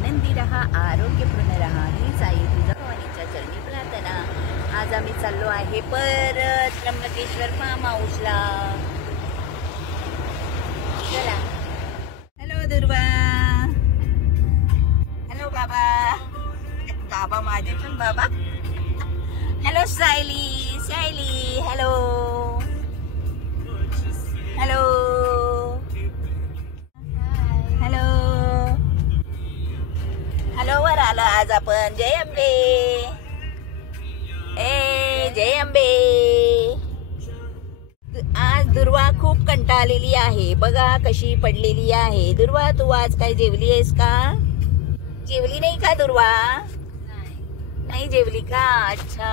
आनंदी रहा, आरोग्यपूर्ण रहा हीच आई तुळजाभवानीच्या चरणी प्रार्थना। आज आम्ही चाललो आहे परत त्र्यंबकेश्वर फार्म हाऊसला। चला। हॅलो दुर्वा, हॅलो बाबा, बाबा माझे पण बाबा। Hello Sayali, Sayali hello, hello hello hello वर आलो आज आपण। जय अंबे, ए जय अंबे। आज दुर्वा खूप कंटाळलेली आहे, बघा कशी पडलेली आहे। दुर्वा तू आज काय जेवली आहेस का? जेवली नाही का दुर्वा? नाही जेवली का? अच्छा।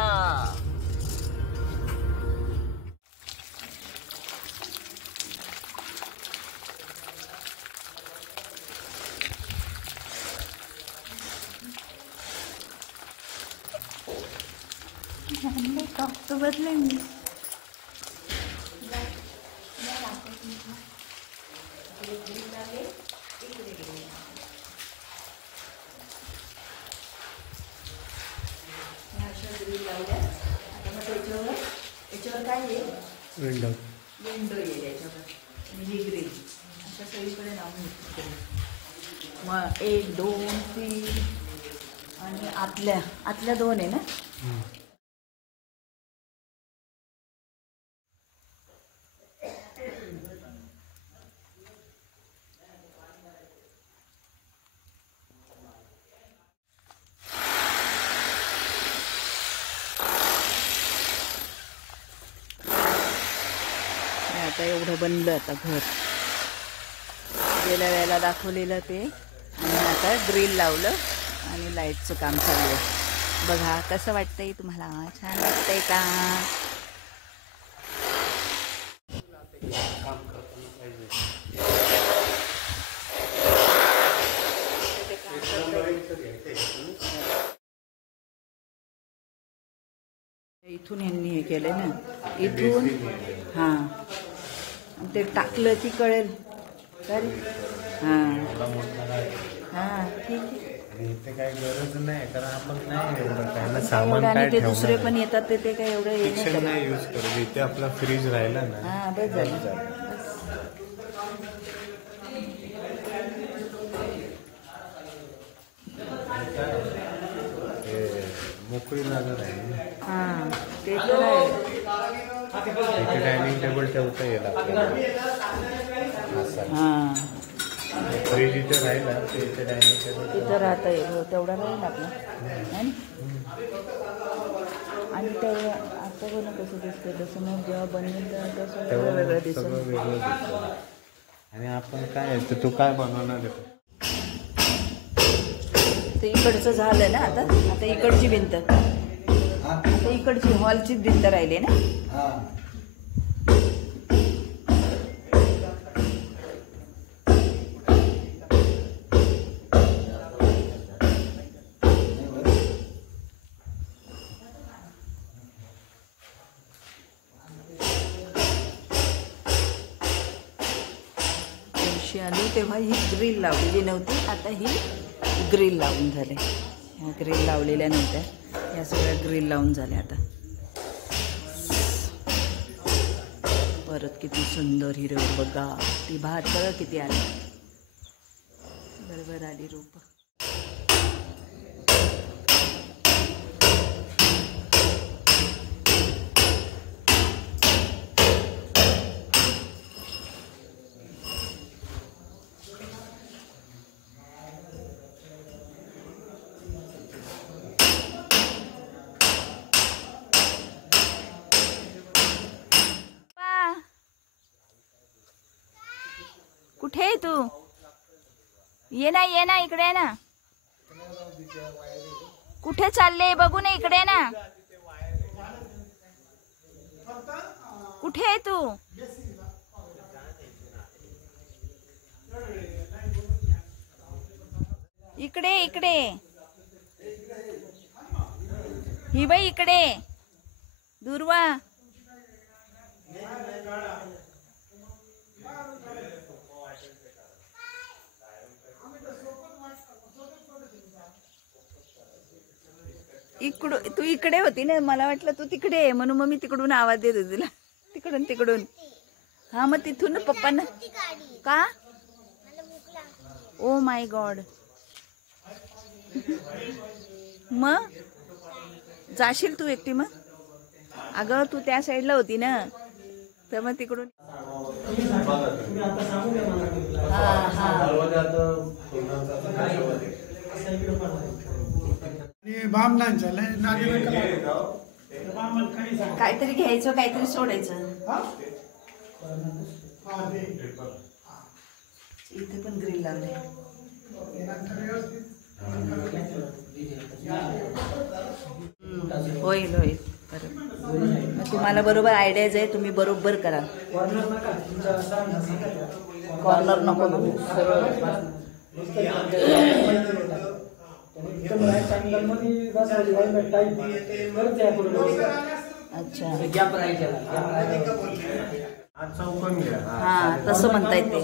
तो बदले मी याच्यावर काय आहे? विंडो, विंडो येईल याच्यावर, म्हणजे ग्रिल अशा सगळीकडे लावून मग 1 2 3 आणि आतल्या 2 आहे ना। आता एवढं बनलं आता घर, गेल्या वेळेला दाखवलेलं ते, आणि आता ग्रिल लावलं आणि लाईटचं काम चालू आहे। बघा कसं वाटतंय तुम्हाला? छान वाटतंय का? इथून यांनी हे केलंय ना, इथून हां ते टाकलं की कळेल तर हां हां ठीक आहे। इथे काही गरज नाही, कारण आपण नाही एवढं काय ना सामान आणि काय ते दुसरे पण येतात ते काय एवढं हे किचन नाही यूज करत, इथे आपला फ्रीज राहिला ना। हां बस झालं। मोकळी जागा राहील। हां ते तर आहे। इथे डायनिंग टेबल ठेवता येईल आपल्याला। हां फ्रीज इथे राहिला ते इथे डायनिंग टेबल तिथं राहता येईल, तेवढा राहील आपला। आणि ते आता बघा कसं दिसतं, तसं मग जेव्हा बनवेल तसं वेगळं दिसतं, सगळं वेगळं दिसतं। आणि आपण काय आहे तू काय बनवणार आहे? ते इकडचं झालं ना, आता इकडची भिंत, आता इकडची हॉलचीच भिंत राहिली ना। आली तेव्हा ही ग्रिल लावलेली नव्हती, आता ही ग्रिल लावून झाले। ह्या ग्रिल लावलेल्या नव्हत्या, या सगळ्या ग्रिल लावून झाल्या आता। परत किती सुंदर हिरवं बघा, ती भात बघा किती आली, बरोबर आली रोप। कुठे आहे तू? ये ना इकडे ना। कुठे चालले बघू ना, इकडे ना। कुठे आहे तू? इकडे इकडे, ही बाई इकडे, दुर्वा। तिकडून तू इकडे होती ना, मला वाटलं तू तिकडे आहे म्हणून मग मी तिकडून आवाज देत होती तुला. तिकडून हा मग तिथून ना पप्पांना का. Oh my God. मग जाशील तू एकटी मग. अगं तू त्या साईडला होती ना, तर मग तिकडून काहीतरी घ्यायचं काहीतरी सोडायचं. इथे पण ग्रिल लावले. होईल होईल. मग तुम्हाला बरोबर आयडियाज आहे, तुम्ही बरोबर करा. कॉर्नर नको ना. अच्छा हा तसं म्हणता येते.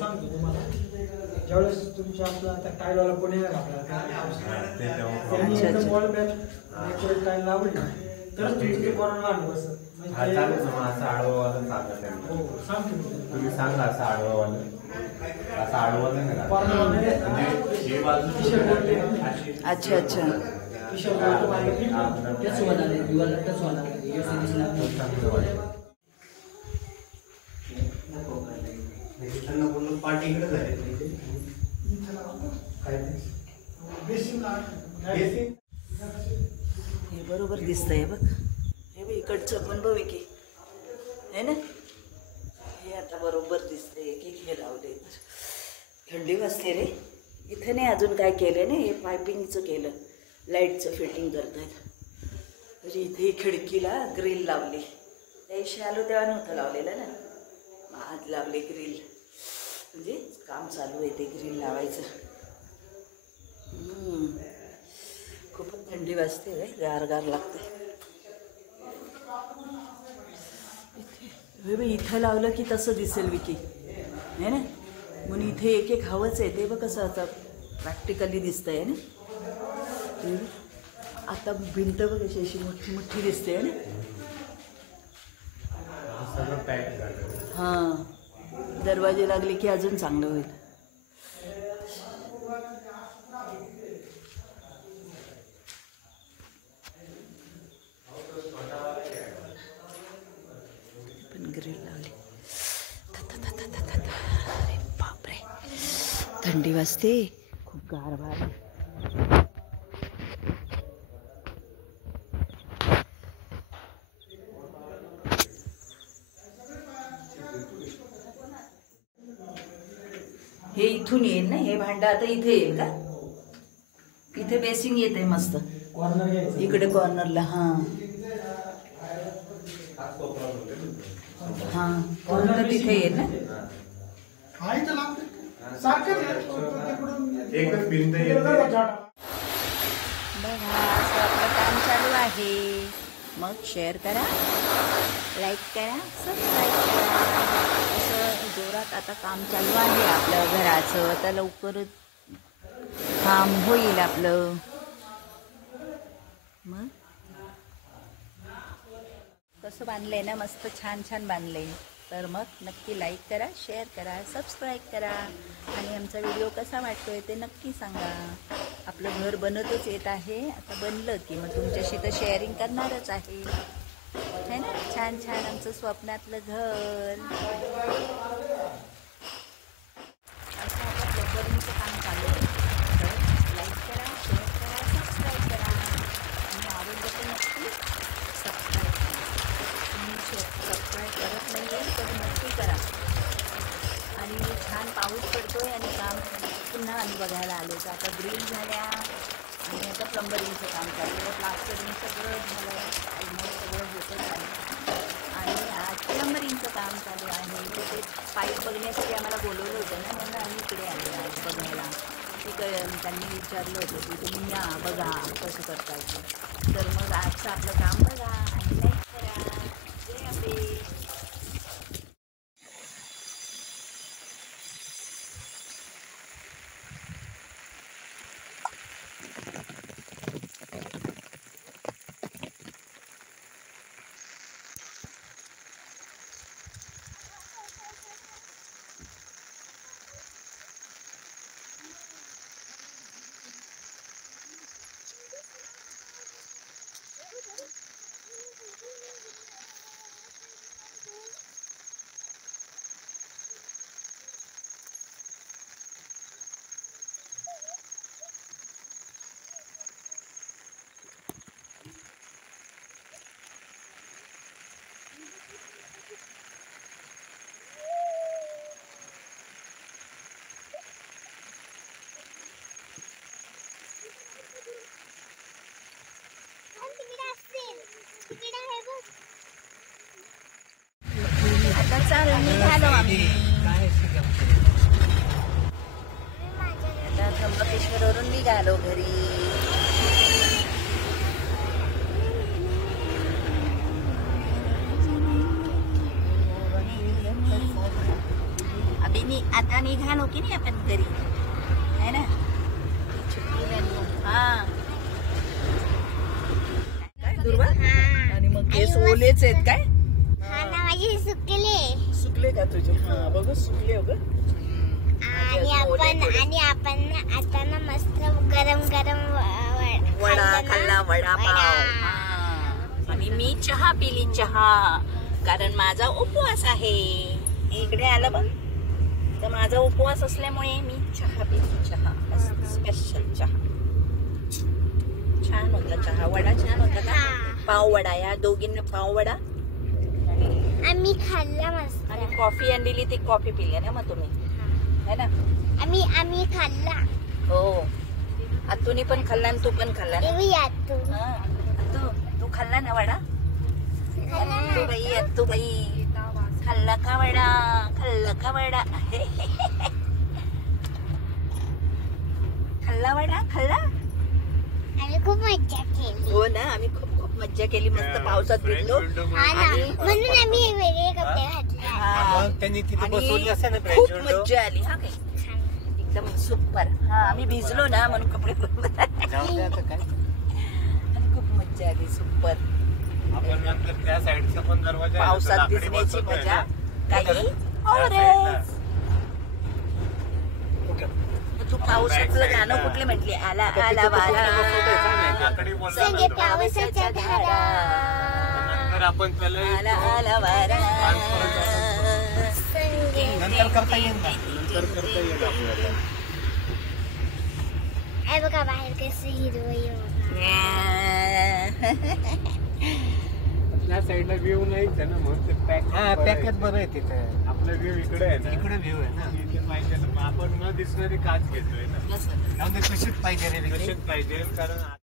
ज्यावेळेस तुमच्या आपला आता टाईलवाला कोणी टाईल लावली ना तर तुमची कॉर्नर वाढ बसत. तुम्ही सांगा असं आडवावालं असं आडवालं अच्छा अच्छा. हे बरोबर दिसतंय बघ. हे बघ इकडचं पण बघ की है ना. हे आता बरोबर दिसतंय की हे लावले. थंडी वाजते रे. इथं नाही अजून काय केलं ना, हे पायपिंगचं केलं, लाईटचं फिटिंग करतायत. म्हणजे इथे खिडकीला ग्रिल लावली. त्याशी आलो तेव्हा नव्हतं लावलेलं ना, आज लावले ग्रिल. म्हणजे काम चालू आहे ते ग्रिल लावायचं. खूपच थंडी वाजते रे, गार लागते. इथं लावलं की तसं दिसेल विकी है ना, म्हणून इथे एक एक हवंच आहे. ते बघ कसं आता प्रॅक्टिकली दिसतंय ना. आता भिंत बघ अशी मोठी मोठी दिसते ना. हां दरवाजे लागले की अजून चांगलं होईल. पण ग्रिल लावली. अरे बापरे थंडी वाजते, खूप गार. हे इथून येईल ना, हे भांडं आता इथे येईल का. इथे बेसिंग येते मस्त इकडे कॉर्नरला. हां कॉर्नर तिथे येईल ना. बघा असं आपलं काम चालू आहे. मग शेअर करा, लाईक करा, सबस्क्राईब करा. असं जोरात आता काम चालू आहे आपलं घराचं. आता लवकरच काम होईल आपलं. मग कसं बांधलंय ना, मस्त छान छान बांधलंय. तर मग नक्की लाईक करा, शेअर करा, सबस्क्राईब करा. आणि आमचा व्हिडिओ कसा वाटतोय ते नक्की सांगा. आपलं घर बनतच येत आहे. आता बनलं की मग तुमच्याशी तर शेअरिंग करणारच आहे है ना. छान छान आमचं स्वप्नातलं घर. असं आता प्लंबरिंगचं काम चालू आहे. तर लाईक करा, शेअर करा, सबस्क्राईब करा. आणि आवडलं तर नक्की सबस्क्राईब करा. तुम्ही सबस्क्राईब करत नाही आहे तर नक्की करा. आणि छान पाऊस पडतोय आणि काम पुन्हा आम्ही बघायला आलो. तर आता ग्रिल झाल्या आणि आता प्लंबरिंगचं काम चालू आहे. प्लास्टरिंग सगळं झालं, सगळं होतं झालं. आणि आज प्लंबरिंगचं काम चालू आहे. तर ते पाईप बघण्यासाठी आम्हाला बोलवलं होतं ना, म्हणून आम्ही इकडे आलो आज बघायला. त्यांनी विचारलं होतं की तुम्ही या बघा कसं करता येतं. तर मग आजचं आपलं काम बघा आणि लाईक करा. जय अंबे. चालेल निघालो आम्ही आता त्र्यंबकेश्वरवरून निघालो घरी. आता निघालो की नाही आपण घरी है ना. हा काय दुर्वा आणि मग केस ओलेच आहेत काय. माझे सुकले सुकले का तुझे. हा बघ सुकले ग. आणि आपण आता ना मस्त गरम गरम वडा खाल्ला वडापाव. आणि मी चहा पिली चहा कारण माझा उपवास आहे. इकडे आलं बघ तर माझा उपवास असल्यामुळे मी चहा पिली. चहा स्पेशल चहा छान होता. चहा वडा छान होता का. पाव वडा या दोघींना पाव वडा आम्ही खाल्ला मस्त. आणि कॉफी आणलेली ती कॉफी पिली ना मग तुम्ही है ना. आम्ही खाल्ला. हो आतूनी पण खाल्ला आणि तू पण खाल्ला ना. तू खाल्ला ना वडा. तू बाई खाल्ला का वडा. खाल्ला का वडा. खाल्ला वडा खाल्ला. आम्ही खूप मज्जा केली. हो ना आम्ही खूप मज्जा केली. मस्त पावसात भिजलो म्हणून आम्ही वेगळे कपडे घातले. खूप मज्जा आली. हा काही एकदम सुपर. हा आम्ही भिजलो ना म्हणून कपडे आणि खूप मज्जा आली. सुपर. पावसात भिजण्याची मजा काही औरच. तू पावसातलं गाणं कुठले म्हटले. आला आला वारा संगे पावसाच्या धारा. आपण आला आला वारा नंतर करता येईल ना. नंतर करता येईल आपल्याला. बघा बाहेर कसं हिरवं. त्या साईडला व्ह्यू नाहीच आहे ना म्हणून ते पॅकेट बरं आहे तिथे. आपला व्ह्यू इकडे आहे ना. इकडे व्ह्यू आहे ना. इथे पाहिजे ना आपण न दिसणारी काच घेतोय ना. कसं कशीच पाहिजे कारण